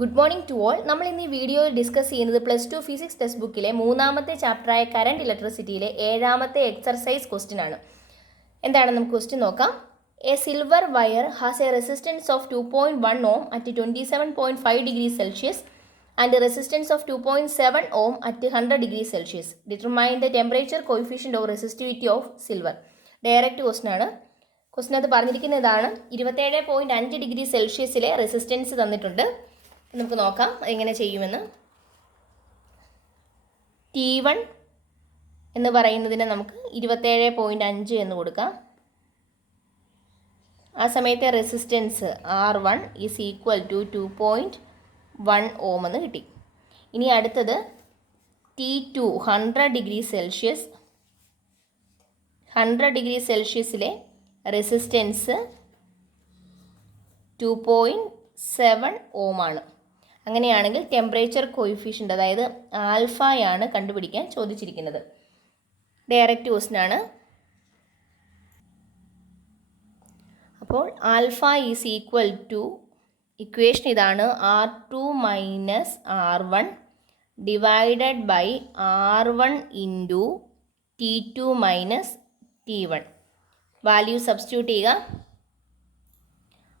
Good morning to all. നമ്മൾ ഇന്ന് ഈ വീഡിയോയിൽ ഡിസ്കസ് ചെയ്യുന്നത് +2 ഫിസിക്സ് ടെക്സ്റ്റ് ബുക്കിലെ 3ാമത്തെ ചാപ്റ്ററായ കറണ്ട് ഇലക്ട്രിസിറ്റിയിലെ 7ാമത്തെ എക്സർസൈസ് ക്വസ്റ്റ്യൻ ആണ്. എന്താണ് നമുക്ക് ക്വസ്റ്റ്യൻ നോക്കാം. A silver wire has a resistance of 2.1 ohm at 27.5 degrees Celsius and a resistance of 2.7 ohm at 100 degrees Celsius. Determine the temperature coefficient or resistivity of silver. Direct question ആണ്. ക്വസ്റ്റ്യനകത്ത് പറഞ്ഞിരിക്കുന്നതാണ് 27.5 degree സെൽഷ്യസിലെ resistance തന്നിട്ടുണ്ട്. നമുക്ക് നോക്കാം എങ്ങനെ ചെയ്യുമെന്ന്. T1 എന്ന് പറയുന്നതിന് നമുക്ക് 27.5 എന്ന് കൊടുക്കാം. ആ സമയത്തെ resistance R1 is equal to 2.1 ohm എന്ന് കിട്ടി. ഇനി അടുത്തത് T2 100 ഡിഗ്രി സെൽഷ്യസ്. 100 ഡിഗ്രി സെൽഷ്യസിലെ റെസിസ്റ്റൻസ് 2.7 ohm ആണ്. അങ്ങനെയാണെങ്കിൽ ടെമ്പറേച്ചർ കോയിഫിഷ്യൻ്റ് അതായത് ആൽഫയാണ് കണ്ടുപിടിക്കാൻ ചോദിച്ചിരിക്കുന്നത്. ഡയറക്റ്റ് ക്വസ്റ്റ്യൻ ആണ്. അപ്പോൾ alpha is equal to equation ഇതാണ്, R2 minus R1 divided by R1 into T2 minus T1. Value substitute ചെയ്യുക.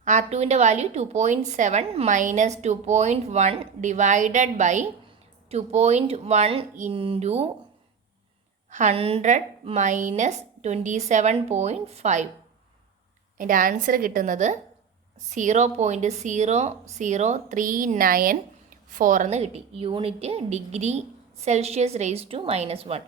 R2വിൻ്റെ value 2.7 minus 2.1 divided by 2.1 into 100 minus 27.5. അതിൻ്റെ ആൻസർ കിട്ടുന്നത് 0.00394 എന്ന് കിട്ടി. Unit degree Celsius raise to -1.